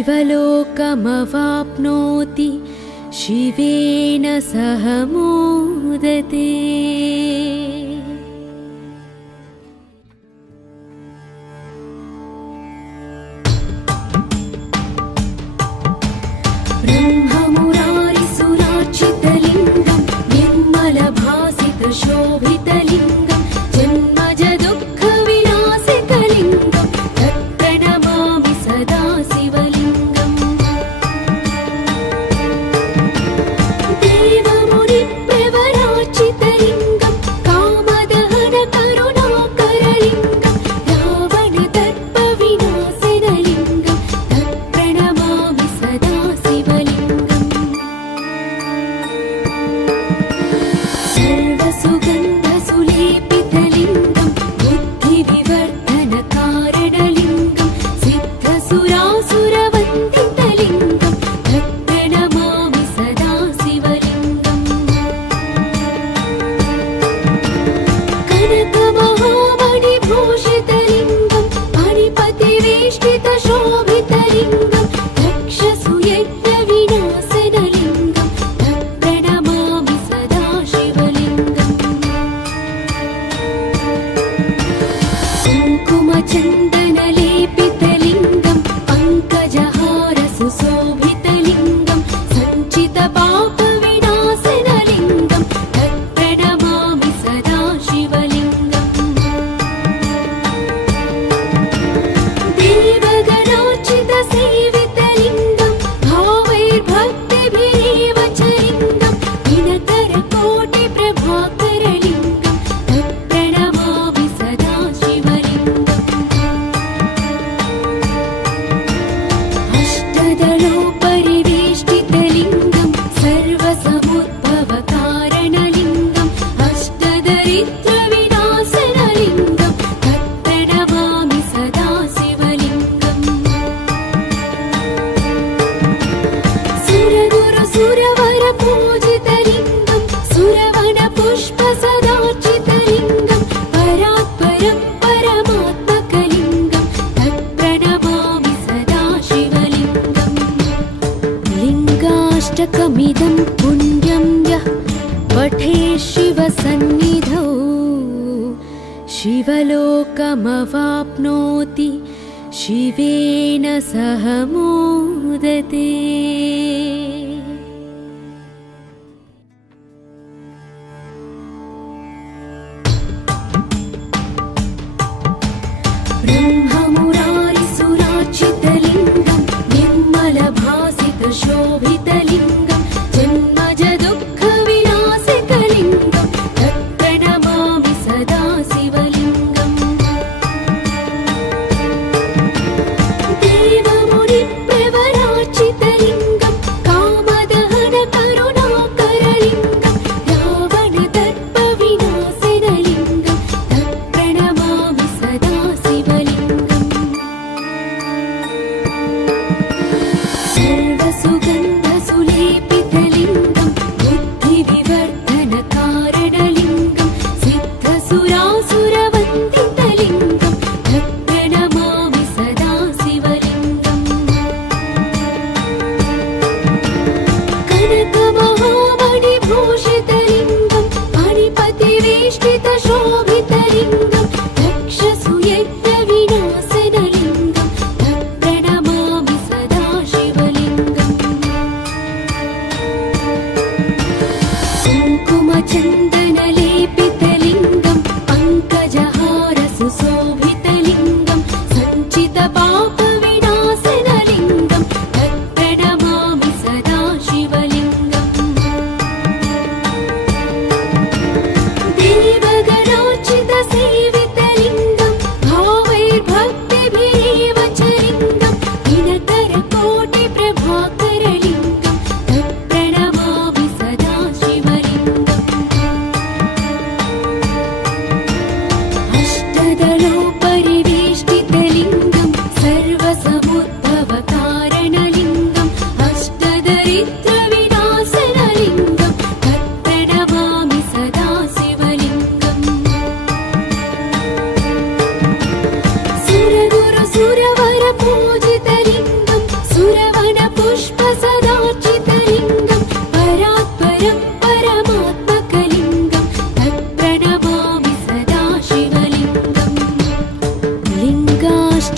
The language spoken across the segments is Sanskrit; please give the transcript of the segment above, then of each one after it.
शिवलोकमवाप्नोति शिवेन सह मोदते। ब्रह्ममुरारिसुरार्चितलिङ्गं निर्मलभासितशोभितलिङ्गं जन्मजदुःखविनाशकलिङ्गं तत्प्रणमामि सदा शिवलिङ्गम्। देवमुनिप्रवरार्चितलिङ्गं कामदहनकरुणाकरलिङ्गं रावणदर्पविनाशनलिङ्गं तत्प्रणमामि सदा शिवलिङ्गम्। सर्वसुगन्धसुलेपितलिङ्गं बुद्धिविवर्धनकारणलिङ्गं सिद्धसुरासुरवन्दितलिङ्गं तत्प्रणमामि सदा शिवलिङ्गम्। कनकमहामणिभूषितलिङ्गं मणिपतिवेष्टितशोभितलिङ्गं दक्षसूयज्ञविनाशनलिङ्गं तत्प्रणमामि सदा शिवलिङ्गम्। कुङ्कुमचन्दनलेपितलिङ्गं पङ्कजहारसुशोभितलिङ्गं सञ्चितपापविनाशनलिङ्गं तत्प्रणमामि सदा शिवलिङ्गम्। देवगणार्चितसेवितलिङ्गं भावैर्भक्तिभिरेव च लिङ्गं दिनकरकोटिप्रभाकरलिङ्गं तत्प्रणमामि सदा शिवलिङ्गम्। अष्टदलोपरिवेष्टितलिङ्गं सर्वसमुद्भवकारणलिङ्गं अष्टदरिद्रविनाशनलिङ्गं तत्प्रणमामि सदा शिवलिङ्गम्। सुरगुरुसुरवरपूजितलिङ्गं सुरवनपुष्पसदार्चितलिङ्गं परात्परं परमात्मकलिङ्गं तत्प्रणमामि सदा शिवलिङ्गम्। लिङ्गाष्टकमिदं पुण्यं यः पठेत् शिवसन्निधौ शिवलोकमवाप्नोति शिवेन सह मोदते। ब्रह्ममुरारिसुरार्चितलिङ्गं निर्मलभासितशोभितलिङ्गं जन्मजदुःखविनाशकलिङ्गं तत्प्रणमामि सदा शिवलिङ्गम्। देवमुनिप्रवरार्चितलिङ्गं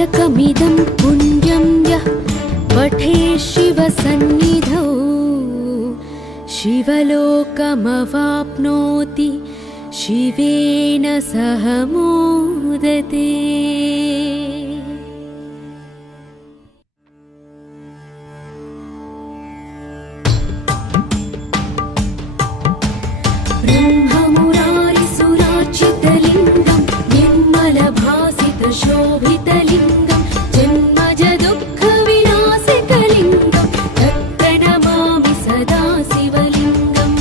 लिङ्गाष्टकमिदं पुण्यं यः पठे शिवसन्निधौ शिवलोकमवाप्नोति शिवेन सह मोदते। ब्रह्ममुरारिसुरार्चितलिङ्गं निर्मलभासितशोभितलिङ्गं जन्मजदुःखविनाशकलिङ्गं तत्प्रणमामि सदा शिवलिङ्गम्।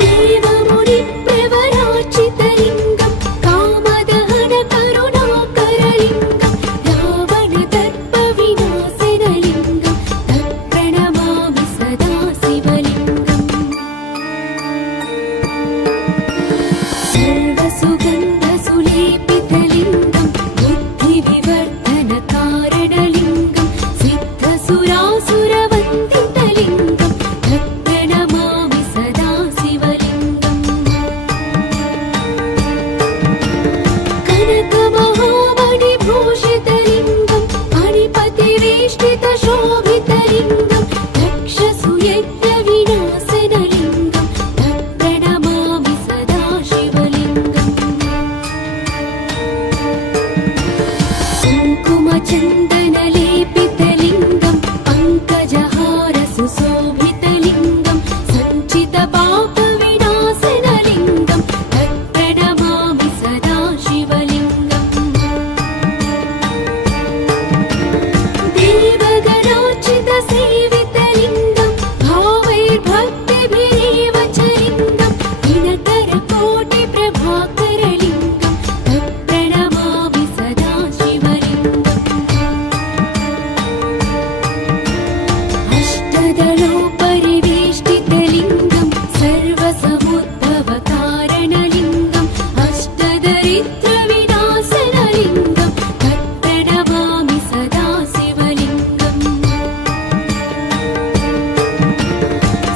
देवमुनिप्रवरार्चितलिङ्गं कामदहनकरुणाकरलिङ्गं रावणदर्पविनाशनलिङ्गं तत्प्रणमामि सदा शिवलिङ्गम्। सर्वसुगन्धसुलेपितलिङ्गं बुद्धिविवर्धनकारणलिङ्गं सिद्धसुरासुरवन्दितलिङ्गं तत्प्रणमामि सदा शिवलिङ्गम्। कनकमहामणिभूषितलिङ्गं मणिपतिवेष्टितशोभितलिङ्गं दक्षसुयज्ञविनाशनलिङ्गं तत्प्रणमामि सदा शिवलिङ्गम्। कुङ्कुमचन्दनलेपितलिङ्गं पङ्कजहारसुशोभितलिङ्गं सञ्चितपापविनाशनलिङ्गं तत्प्रणमामि सदा शिवलिङ्गम्। देवगणार्चितसेवितलिङ्गं भावैर्भक्तिभिरेव च लिङ्गं दिनकरकोटिप्रभाकरलिङ्गं तत्प्रणमामि सदा शिवलिङ्गम्। अष्टदलोपरिवेष्टितलिङ्गं सर्वसमुद्भवकारणलिङ्गं अष्टदरिद्रविनाशनलिङ्गं तत्प्रणमामि सदा शिवलिङ्गम्।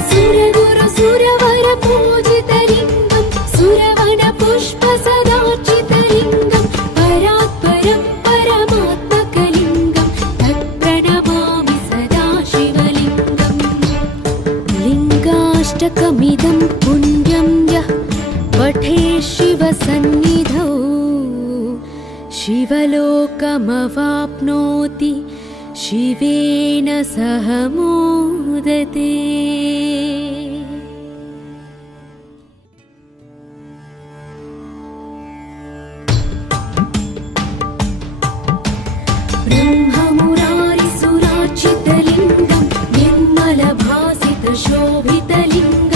सुरगुरुसुरवरपूजितलिङ्गं सुरवनपुष्पसदार्चितलिङ्गं परात्परं परमात्मकलिङ्गं तत्प्रणमामि सदा शिवलिङ्गम्। लिङ्गाष्टकमिदं पुण्यं यः पठे शिवसन्निधौ शिवलोकमवाप्नोति शिवेन सह मोदते। ब्रह्ममुरारिसुरार्चितलिङ्गं निर्मलभासितशोभितलिङ्गं